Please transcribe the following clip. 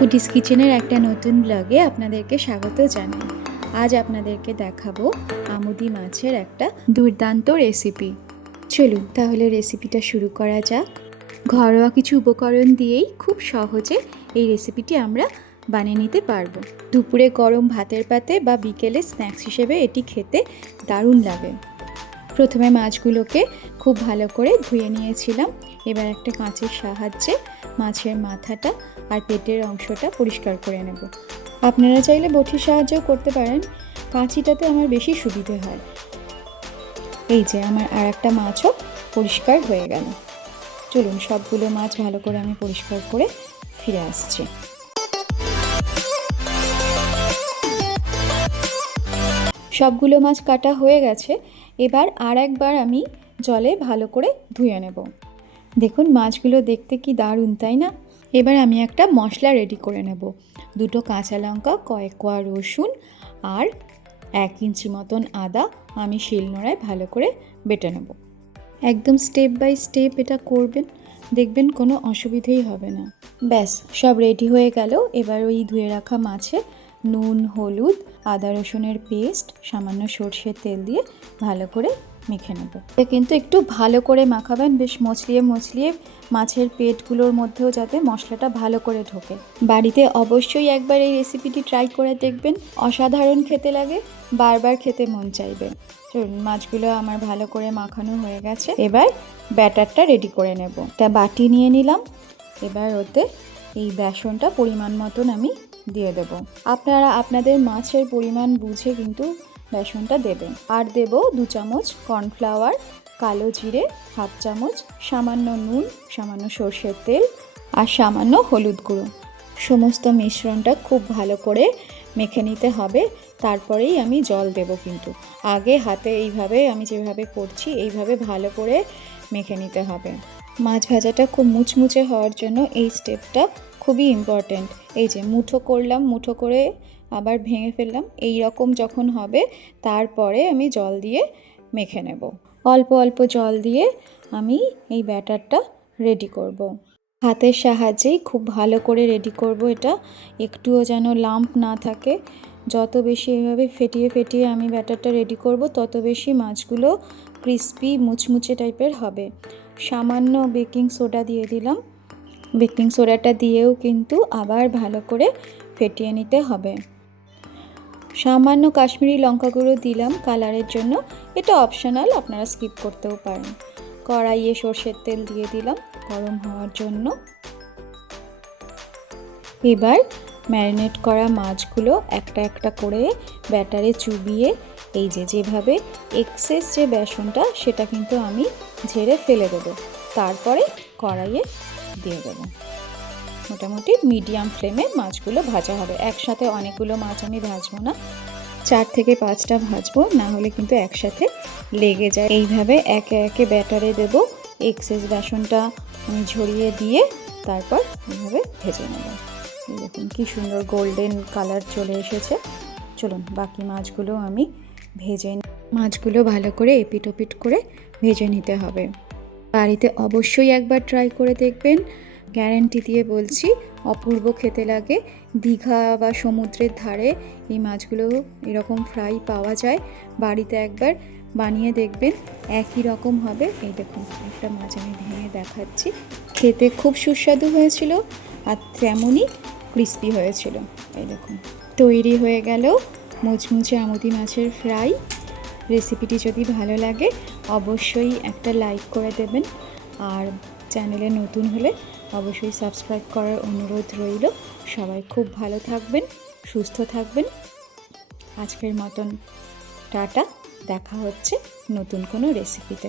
Foodies কিচেনের একটা নতুন ব্লগে আপনাদেরকে স্বাগত জানাই। আজ আপনাদেরকে দেখাবো আমুদি মাছের একটা দুর্দান্ত রেসিপি। চলুন তাহলে রেসিপিটা শুরু করা যাক। ঘরোয়া কিছু উপকরণ দিয়েই খুব সহজে এই রেসিপিটি আমরা বানিয়ে নিতে পারব। দুপুরে গরম ভাতের পাতে বা বিকেলে স্ন্যাক্স হিসেবে এটি খেতে দারুণ লাগে। প্রথমে মাছগুলোকে খুব ভালো করে ধুয়ে নিয়েছিলাম। এবার একটা কাঁচের সাহায্যে মাছের মাথাটা আর পেটের অংশটা পরিষ্কার করে নেব। আপনারা চাইলে বটির সাহায্যেও করতে পারেন। কাঁচিটাতে আমার বেশি সুবিধে হয়। এই যে আমার আর একটা মাছও পরিষ্কার হয়ে গেল। চলুন, সবগুলো মাছ ভালো করে আমি পরিষ্কার করে ফিরে আসছি। সবগুলো মাছ কাটা হয়ে গেছে। এবার আর একবার আমি জলে ভালো করে ধুয়ে নেব। দেখুন, মাছগুলো দেখতে কি দারুণ, তাই না? এবার আমি একটা মশলা রেডি করে নেব। দুটো কাঁচা লঙ্কা, কয়েক কোয়া রসুন আর এক ইঞ্চি মতন আদা আমি শিলনোড়ায় ভালো করে বেটে নেব। একদম স্টেপ বাই স্টেপ এটা করবেন, দেখবেন কোনো অসুবিধেই হবে না। ব্যাস, সব রেডি হয়ে গেল। এবার ওই ধুয়ে রাখা মাছে নুন, হলুদ, আদা রসুনের পেস্ট, সামান্য সর্ষের তেল দিয়ে ভালো করে মেখে নেব। কিন্তু একটু ভালো করে মাখাবেন, বেশ মচলিয়ে মচলিয়ে মাছের পেটগুলোর মধ্যেও যাতে মশলাটা ভালো করে ঢোকে। বাড়িতে অবশ্যই একবার এই রেসিপিটি ট্রাই করে দেখবেন। অসাধারণ খেতে লাগে, বারবার খেতে মন চাইবে। চলুন, মাছগুলো আমার ভালো করে মাখানো হয়ে গেছে। এবার ব্যাটারটা রেডি করে নেব। তা বাটি নিয়ে নিলাম। এবার ওতে এই বেসনটা পরিমাণ মতন আমি দিয়ে দেব। আপনারা আপনাদের মাছের পরিমাণ বুঝে কিন্তু বেসনটা দেবেন। আর দেব দু চামচ কর্নফ্লাওয়ার, কালো জিরে, হাফ চামচ সামান্য নুন, সামান্য সর্ষের তেল আর সামান্য হলুদ গুঁড়ো। সমস্ত মিশ্রণটা খুব ভালো করে মেখে নিতে হবে, তারপরেই আমি জল দেব কিন্তু। আগে হাতে এইভাবে আমি যেভাবে করছি, এইভাবে ভালো করে মেখে নিতে হবে। মাছ ভাজাটা খুব মুচমুচে হওয়ার জন্য এই স্টেপটা খুবই ইম্পর্ট্যান্ট এই যে মুঠো করলাম, মুঠো করে আবার ভেঙে ফেললাম। এই রকম যখন হবে, তারপরে আমি জল দিয়ে মেখে নেব। অল্প অল্প জল দিয়ে আমি এই ব্যাটারটা রেডি করব। হাতের সাহায্যেই খুব ভালো করে রেডি করব এটা। একটুও যেন লাম্প না থাকে। যত বেশি এভাবে ফেটিয়ে ফেটিয়ে আমি ব্যাটারটা রেডি করব, তত বেশি মাছগুলো ক্রিস্পি মুচমুচে টাইপের হবে। সামান্য বেকিং সোডা দিয়ে দিলাম। বেকিং সোডাটা দিয়েও কিন্তু আবার ভালো করে ফেটিয়ে নিতে হবে। সামান্য কাশ্মীরি লঙ্কা গুঁড়ো দিলাম কালারের জন্য। এটা অপশনাল আপনারা স্কিপ করতেও পারেন। কড়াইয়ে সর্ষের তেল দিয়ে দিলাম গরম হওয়ার জন্য। এবার ম্যারিনেট করা মাছগুলো একটা একটা করে ব্যাটারে চুবিয়ে এই যে যেভাবে এক্সেস যে বেসনটা, সেটা কিন্তু আমি ঝেড়ে ফেলে দেবো। তারপরে কড়াইয়ে দিয়ে দেবো। মোটামুটি মিডিয়াম ফ্লেমে মাছগুলো ভাজা হবে। একসাথে অনেকগুলো মাছ আমি ভাজবো না। চার থেকে পাঁচটা ভাজবো, না হলে কিন্তু একসাথে লেগে যায়। এইভাবে একে একে ব্যাটারে দেব। এক্সেস বেসনটা আমি ঝরিয়ে দিয়ে তারপর এইভাবে ভেজে নেব। দেখুন কি সুন্দর গোল্ডেন কালার চলে এসেছে। চলুন বাকি মাছগুলো আমি ভেজে মাছগুলো ভালো করে এপিট ওপিট করে ভেজে নিতে হবে। বাড়িতে অবশ্যই একবার ট্রাই করে দেখবেন। গ্যারেন্টি দিয়ে বলছি, অপূর্ব খেতে লাগে। দীঘা বা সমুদ্রের ধারে এই মাছগুলো এরকম ফ্রাই পাওয়া যায়। বাড়িতে একবার বানিয়ে দেখবেন, একই রকম হবে। এই দেখুন, একটা মাছ আমি ভেঙে দেখাচ্ছি। খেতে খুব সুস্বাদু হয়েছিল আর তেমনই ক্রিস্পি হয়েছিল। এই দেখুন, তৈরি হয়ে গেল। মুচমুচে আমুদি মাছের ফ্রাই রেসিপিটি যদি ভালো লাগে, অবশ্যই একটা লাইক করে দেবেন। আর চ্যানেলে নতুন হলে অবশ্যই সাবস্ক্রাইব করার অনুরোধ রইল। সবাই খুব ভালো থাকবেন, সুস্থ থাকবেন। আজকের মতন টাটা, দেখা হচ্ছে নতুন কোনো রেসিপিতে